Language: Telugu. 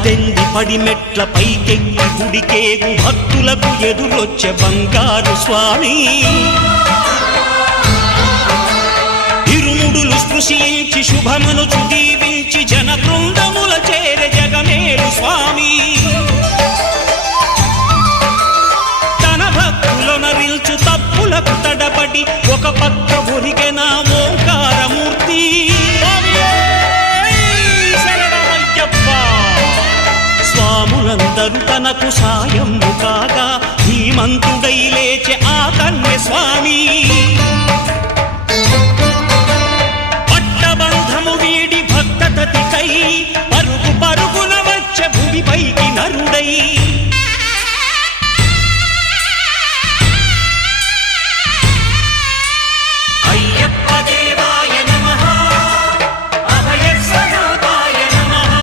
పద్దెంది పడిమెట్ల పైకెక్కి గుడికేగు భక్తులకు ఎదురొచ్చే బంగారు స్వామి ఇరుముడులు స్పృశించి శుభమనుచు దీవించి జన బృందముల చేరే జగమేలు స్వామి తన భక్తులనరిల్చు తప్పులకు తడబడి ఒక పక్క ఒరిగెన ఓంకారమూర్తి స్వాములందరూ తనకు సాయము కాగా ధీమంతుడై లేచె ఆ కన్య స్వామి పట్టబంధము వీడి భక్తతతికై పరుగు పరుగున వచ్చే భూమిపైకి